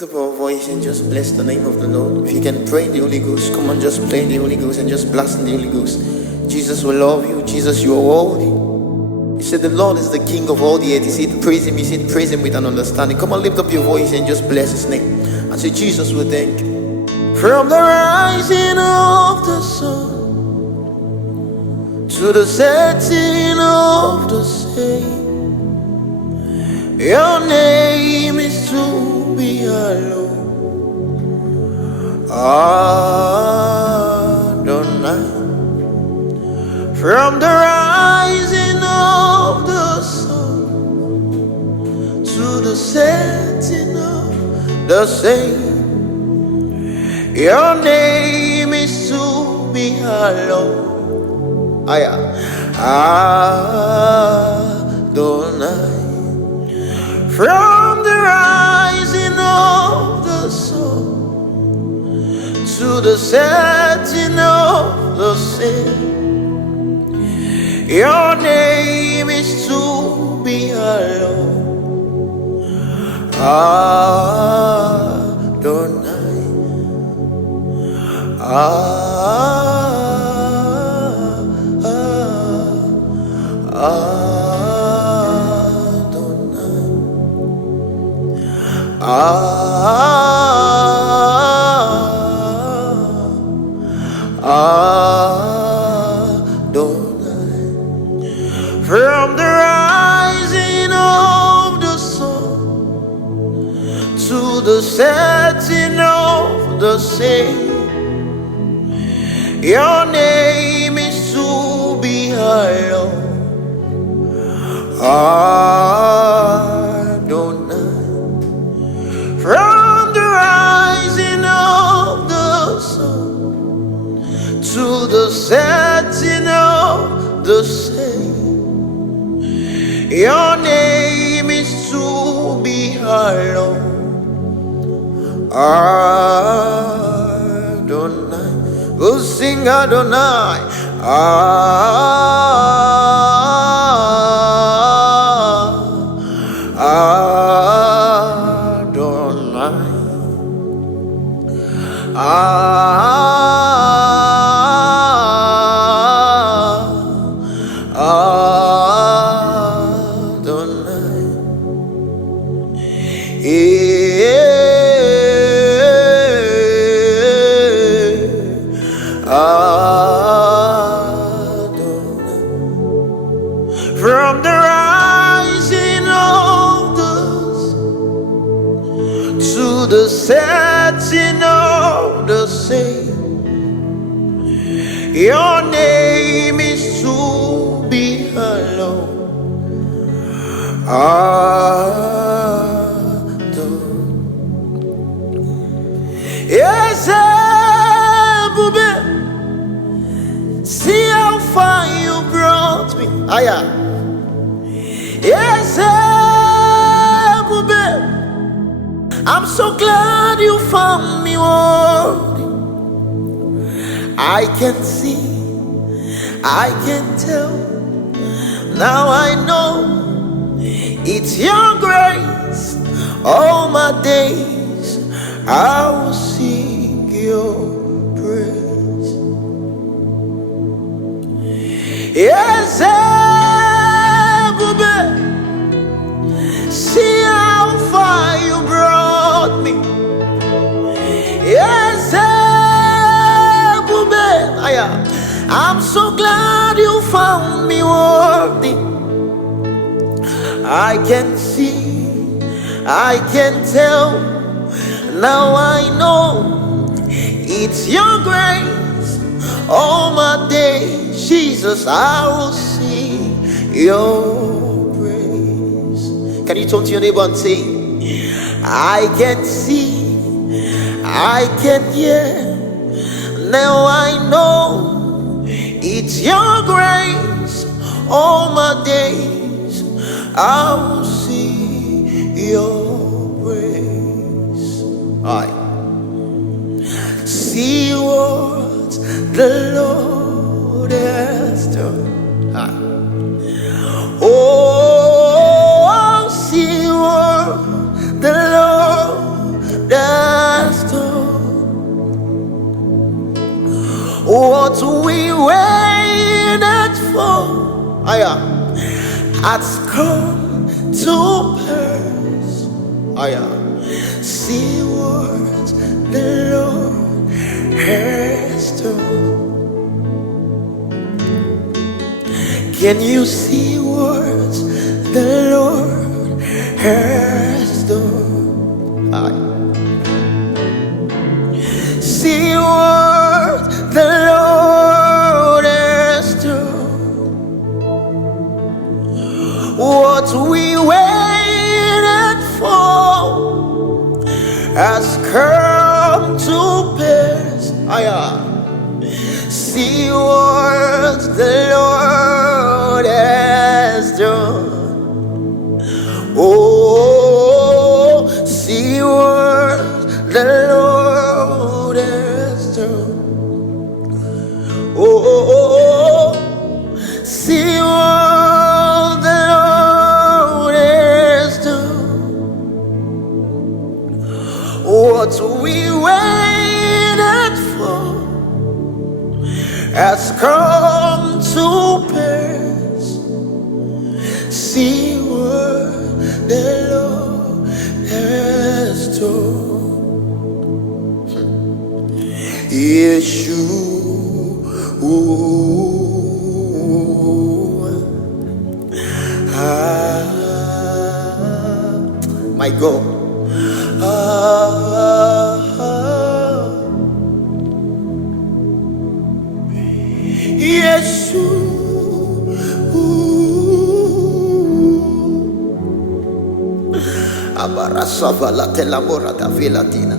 Lift up our voice and just bless the name of the Lord. If you can pray in the Holy Ghost, come on, just play in the Holy Ghost and just blast in the Holy Ghost. Jesus will love you. Jesus, you are worthy. He said the Lord is the King of all the earth. He said praise him. He said praise him with an understanding. Come on, lift up your voice and just bless his name. And say, Jesus will thank you. From the rising of the sun to the setting of the same, your name is to be alone. Adonai. From the rising of the sun to the setting of the same, your name is to be alone. Adonai. From the rising of the sun to the setting of the same, your name is to be alone. Adonai. Adonai. From the rising of the sun to the setting of the same, your name is to be alone. Adonai. From the rising of the sun to the setting of the same, your name is to be alone. Adonai. We'll sing Adonai. From the rising of the sun to the setting of the same, your name is to be alone. Yes, see how far you brought me. Yes, I'm so glad you found me worthy. I can see, I can tell. Now I know it's your grace. All my days I will sing your praise. Yes, see how far you brought me. Yes, I'm so glad you found me worthy. I can see, I can tell. Now I know it's your grace. All my days, Jesus, I will sing your praise. Can you talk to your neighbor and say, I can see, I can hear. Now I know it's your grace. All my days I will sing your praise. See what the Lord has done. Oh, see what the Lord What we waited for, has come to pass. See what the Lord has done. Can you see what the Lord has done? See what the Lord has done. What we waited for has come to pass. See what the Lord has done. Oh, see what the Lord has done. Oh, see what the Lord has done. What we waited for has come to pass. See what the Lord has done. My God. Abarasava la telamora da velatina.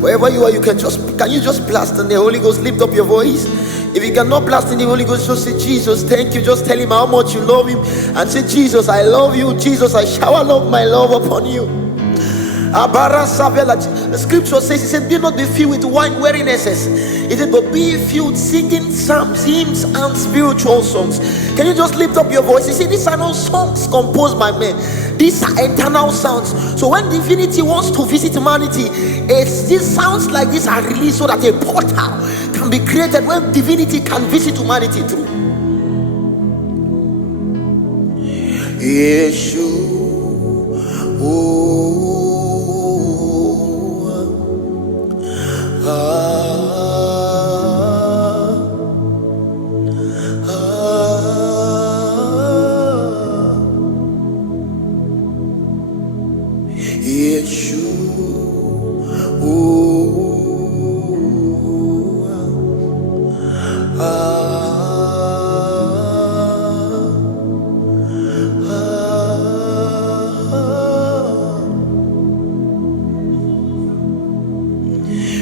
Wherever you are, can you just blast in the Holy Ghost? Lift up your voice. If you cannot blast in the Holy Ghost, just say, Jesus, thank you. Just tell him how much you love him and say, Jesus, I love you. Jesus, I shower my love upon you. The scripture says, he said, do not be filled with wine wearinesses. He said, but be filled singing psalms, hymns, and spiritual songs. Can you just lift up your voice? He said, these are not songs composed by men. These are eternal sounds. So when divinity wants to visit humanity, these sounds like this are released so that a portal can be created where divinity can visit humanity through. Yeshua.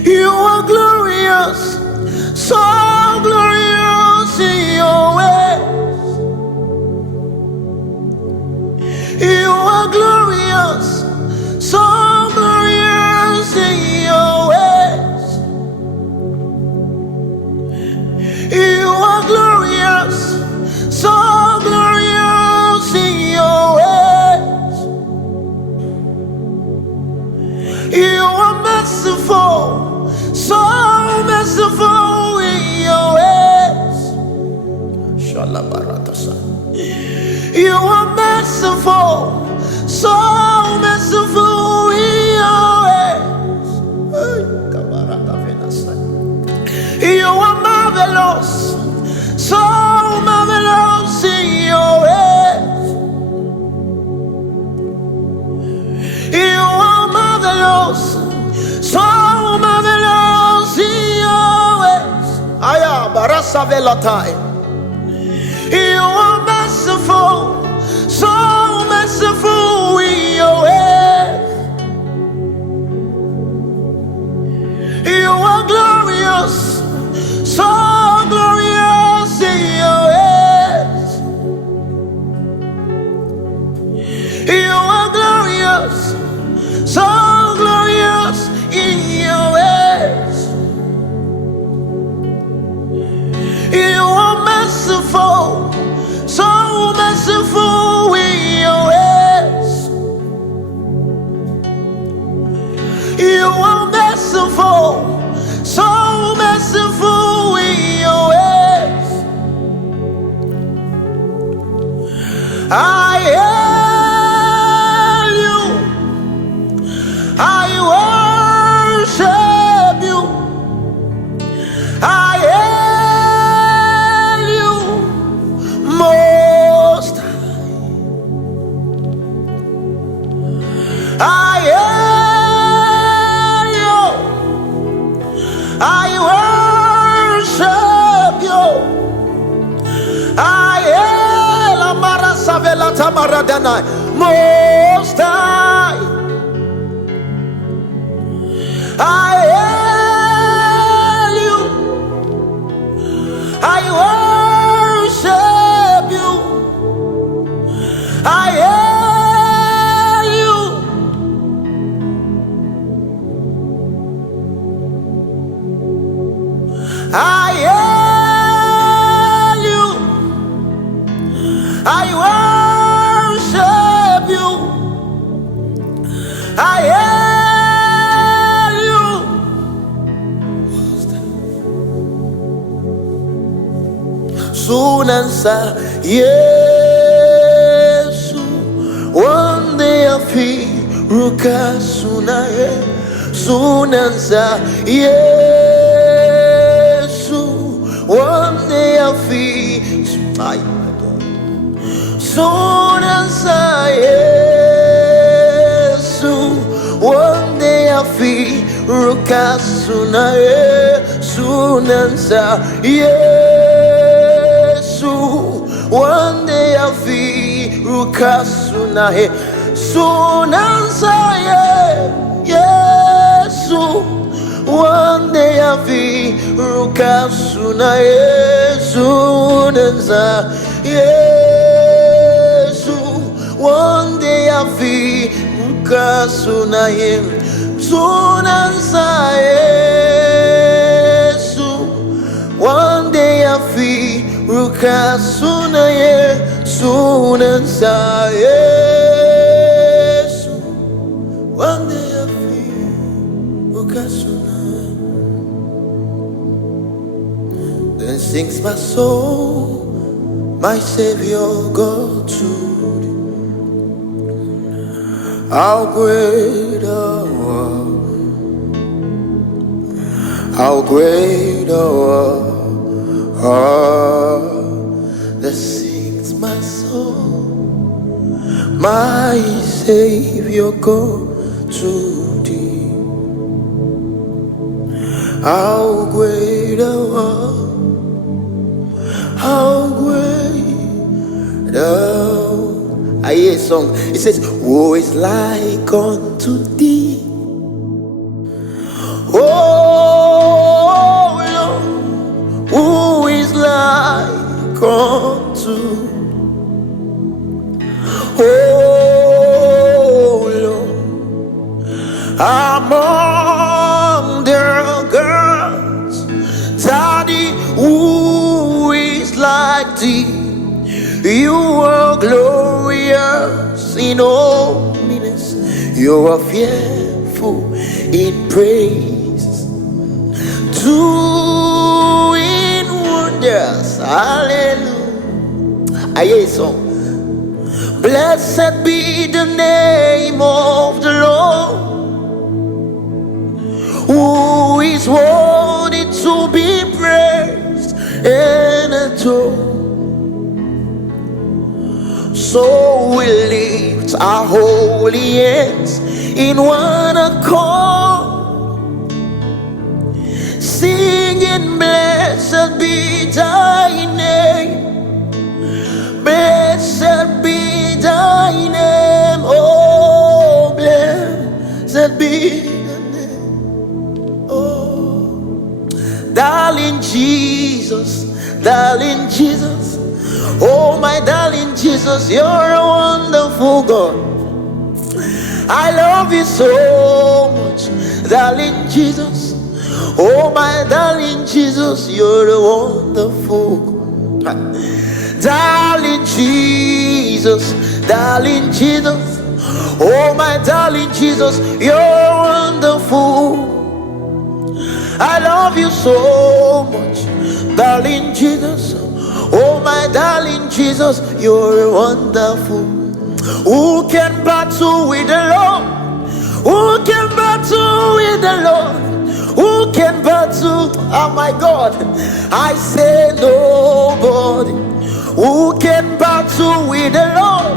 You are glorious, so glorious in your ways. You are glorious, so glorious in your ways. You are glorious, so glorious in your ways. You are merciful, so merciful in your ways. You are merciful, so merciful in your ways. You are marvelous, so marvelous in your ways. You are marvelous, so marvelous in your ways. You are merciful, so merciful in your ways. You are glorious, so glorious in your ways. You are glorious, so glorious in your ways. You are merciful, so merciful in your ways. You are merciful, so merciful in your ways. I hail you, I worship you, I hail you most high. I hail you, I worship you, I hail Amara Savela Tamaradana most high. I hail you, I worship you, I hail you. I hail you, I worship you, I hail you. Sunansa Yesu, one day I feel Ruka Sunaye. Sunansa Yesu, one day I feel Sunansa Yesu, one day I feel Ruka Sunaye. Sunansa Yesu, one day I feel Ruka Sunaye. Sunansa Yesu, one day I feel Ruka Sunaye. Sunansa Yesu, one day I feel Ruka Sunaye. Sunansa Yesu, one day I feel Ruka Sunaye. Sunansa Yesu, one day I feel Ruka Sunaye. Then sings my soul, my Savior God to thee. How great thou art, how great thou art. That sings my soul, my Savior God to thee. How great thou art, how great thou. I hear a song, it says, who is like unto thee? Oh Lord, who is like unto? Oh Lord, among the gods, Daddy, who is like thee? You are glorious in holiness, you are fearful in praise, doing wonders. Hallelujah. I hear a song. Blessed be the name of the Lord, who is worthy to be praised and adored. So we lift our holy hands in one accord, singing, blessed be thy name, blessed be the name. Oh, darling Jesus, darling Jesus. Oh, my darling Jesus, you're a wonderful God. I love you so much, darling Jesus. Oh, my darling Jesus, you're a wonderful God. Darling Jesus, darling Jesus. Oh, my darling Jesus, you're wonderful. I love you so much, darling Jesus. Oh, my darling Jesus, you're wonderful. Who can battle with the Lord? Who can battle with the Lord? Who can battle? Oh my God, I say nobody. Who can battle with the Lord?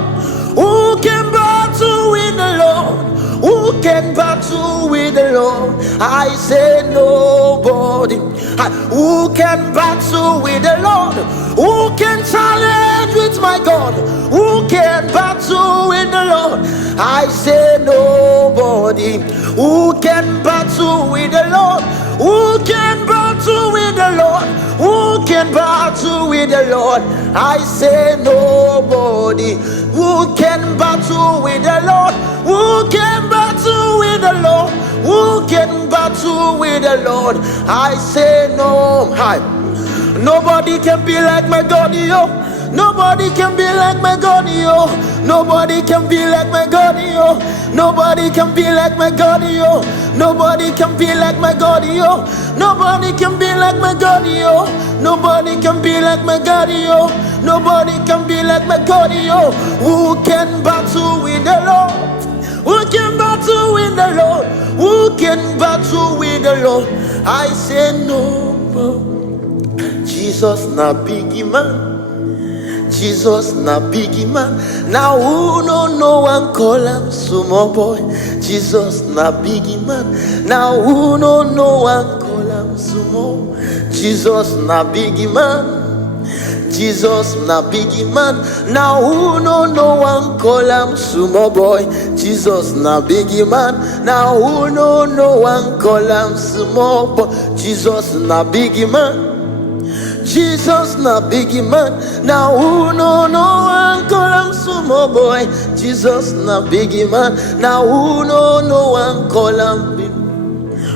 Who can battle with the Lord? Who can battle with the Lord? I say nobody. Who can battle with the Lord? Who can challenge with my God? Who can battle with the Lord? I say nobody. Who can battle with the Lord? Who can battle with the Lord? Who can battle with the Lord? I say nobody. Who can battle with the Lord? Who can battle with the Lord? Who can battle with the Lord? I say no. Hi. Nobody can be like my God, yo. Nobody can be like my God, yo. Nobody can be like my God, yo. Nobody can be like my God, yo. Nobody can be like my God, yo. Nobody can be like my God, yo. Nobody can be like my God, yo. Nobody can be like my God, yo. Who can battle with the Lord? Who can battle with the Lord? Who can battle with the Lord? I say no. Jesus na biggie man. Jesus na biggie man. Now who no one call him small boy. Jesus na biggie man. Now who no one call him small. Jesus na biggie man. Jesus na biggie man. Now who no one call him small boy. Jesus na biggie man. Now who no one call him small boy. Jesus na biggie man. Jesus na biggie man. Now who no one call him small boy. Jesus na biggie man. Now who no one call him big.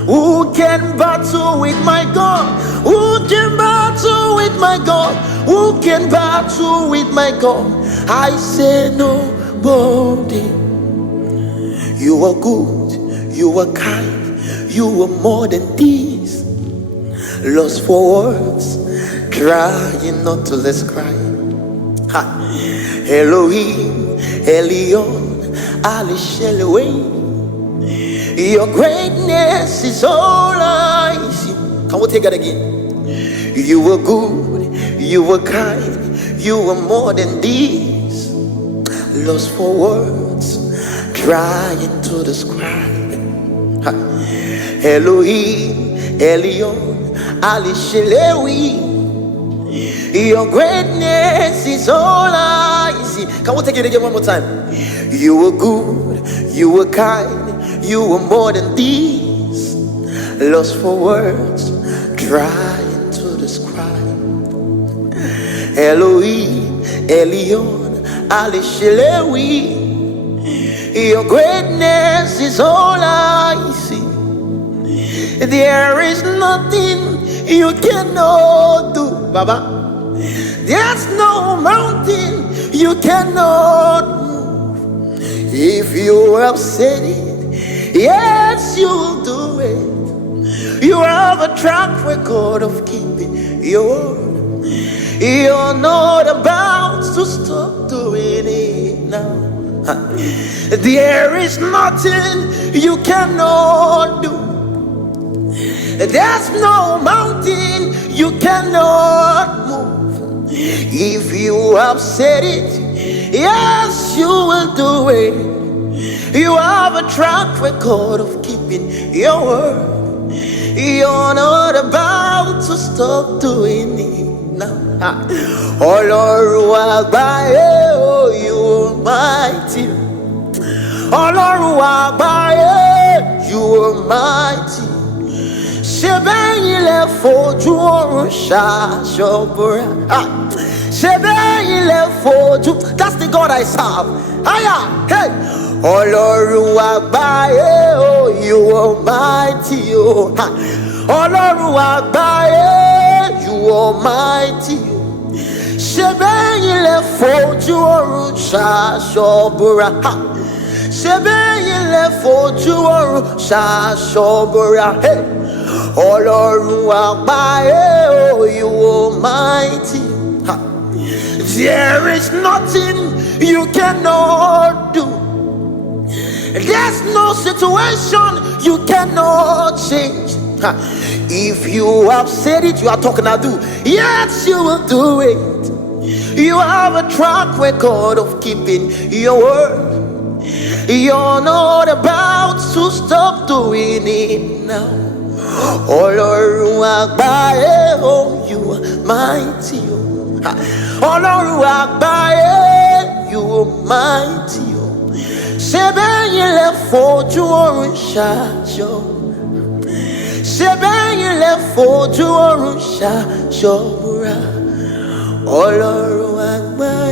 Who can battle with my God? Who can battle with my God? Who can battle with my God? I say nobody. You are good, you are kind, you are more than these. Lost for words, trying not to describe. Ha. Elohim, Elion, Ali Sheleway. Your greatness is all I see. Can we take that again? You were good, you were kind, you were more than these. Lost for words, trying to describe. Ha. Elohim, Elion, Ali Shelewi. Your greatness is all I see. Can we take it again one more time? You were good, you were kind, you were more than these. Lost for words, trying to describe. Elohim, Elion, Ali Shelewi. Your greatness is all I see. There is nothing you cannot do, Baba. There's no mountain you cannot move. If you have said it, yes, you'll do it. You have a track record of keeping your word. You're not about to stop doing it now. There is nothing you cannot do. There's no mountain you cannot move. If you have said it, yes, you will do it. You have a track record of keeping your word. You're not about to stop doing it now. Ọlọ́run àgbáyé, oh, you are mighty. Ọlọ́run àgbáyé, you are mighty. Shebeile foju orun shashobora. Shebeile foju. That's the God I serve. Aya, hey. Ọlọ́run àgbáyé, oh, you are mighty, oh. Ọlọ́run àgbáyé, you are mighty, oh. Shebeile foju orun shashobora. Shebeile foju orun shashobora. Hey. Ọlọ́run àgbáyé, oh, you are mighty. There is nothing you cannot do. There's no situation you cannot change. If you have said it, you are talking to do. Yes, you will do it. You have a track record of keeping your word. You're not about to stop doing it now. Ọlọ́run àgbáyé, oh, you are mighty, oh. Ọlọ́run àgbáyé, you are mighty, oh. Shebeile foju orun ṣaṣọ. Shebeile foju orun ṣaṣọbúra. Ọlọ́run àgbáyé.